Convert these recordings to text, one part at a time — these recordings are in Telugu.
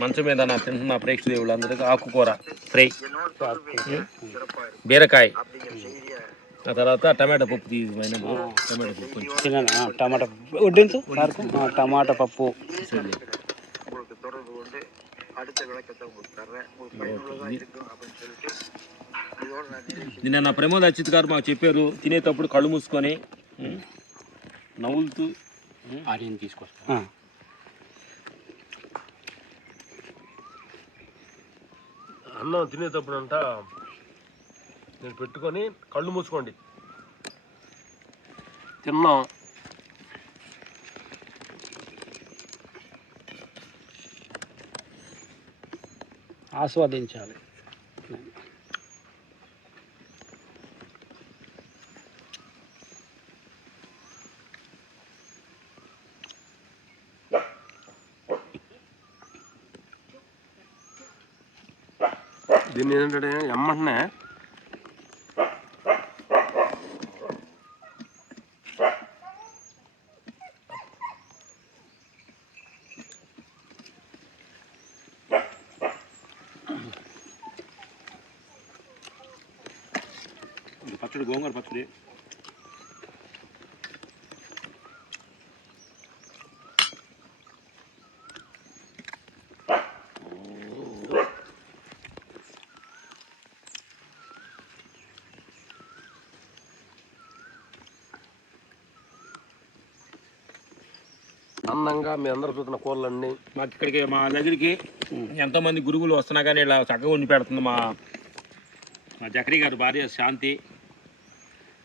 మంచం మీద నా తింటున్న ప్రేక్షక దేవుళ్ళందరికీ ఆకుకూర ఫ్రై, బీరకాయ, ఆ తర్వాత టమాటా పప్పు తీసిపోయినప్పుడు టమాటా పప్పు కొంచెం టమాటా వడ్డించు టమాటా పప్పు. నిన్న ప్రమోద్ అచ్యుత్ గారు మాకు చెప్పారు, తినేటప్పుడు కళ్ళు మూసుకొని నవ్వులుతూ ఆడియన్ తీసుకొస్తా. అన్నం తినేటప్పుడు అంట నేను పెట్టుకొని కళ్ళు మూసుకోండి తిన్నాం. ఆస్వాదించాలి. దీన్ని ఏంటంటే ఎమ్మంటనే పచ్చడి, గోంగూర పచ్చడి. అందంగా మీ అందరు చూస్తున్న కూరలన్నీ మాకు ఇక్కడికి మా దగ్గరికి ఎంతోమంది గురువులు వస్తున్నా కానీ ఇలా చక్కగా వండి పెడుతుంది మా జకరీ గారు భార్య శాంతి.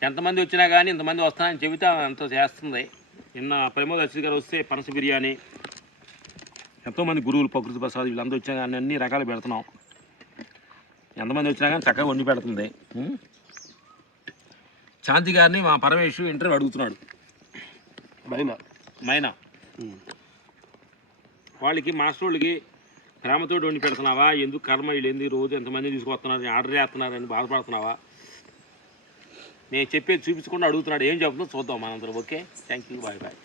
ఎంతమంది వచ్చినా కానీ ఇంతమంది వస్తానని చెబితే ఎంతో చేస్తుంది. నిన్న ప్రమోద్ అచ్యుత్ గారు వస్తే పనస బిర్యానీ, ఎంతోమంది గురువులు, ప్రకృతి ప్రసాద్ వీళ్ళందరూ వచ్చినా కానీ అన్ని రకాలు పెడుతున్నాం. ఎంతమంది వచ్చినా కానీ చక్కగా వండి పెడుతుంది. శాంతి గారిని మా పరమేశ్వరు ఇంటర్వ్యూ అడుగుతున్నాడు. మైనా వాళ్ళకి మాస్టర్ వాళ్ళకి ప్రేమతో వండి పెడుతున్నావా, ఎందుకు కర్మ వీళ్ళు ఎందుకు రోజు ఎంతమంది తీసుకొస్తున్నారు, ఆర్డర్ చేస్తున్నారని బాధపడుతున్నావా, నేను చెప్పేది చూపించకుండా అడుగుతున్నాడు. ఏం చెప్తుందో చూద్దాం మనందరం. Okay, thank you, bye bye.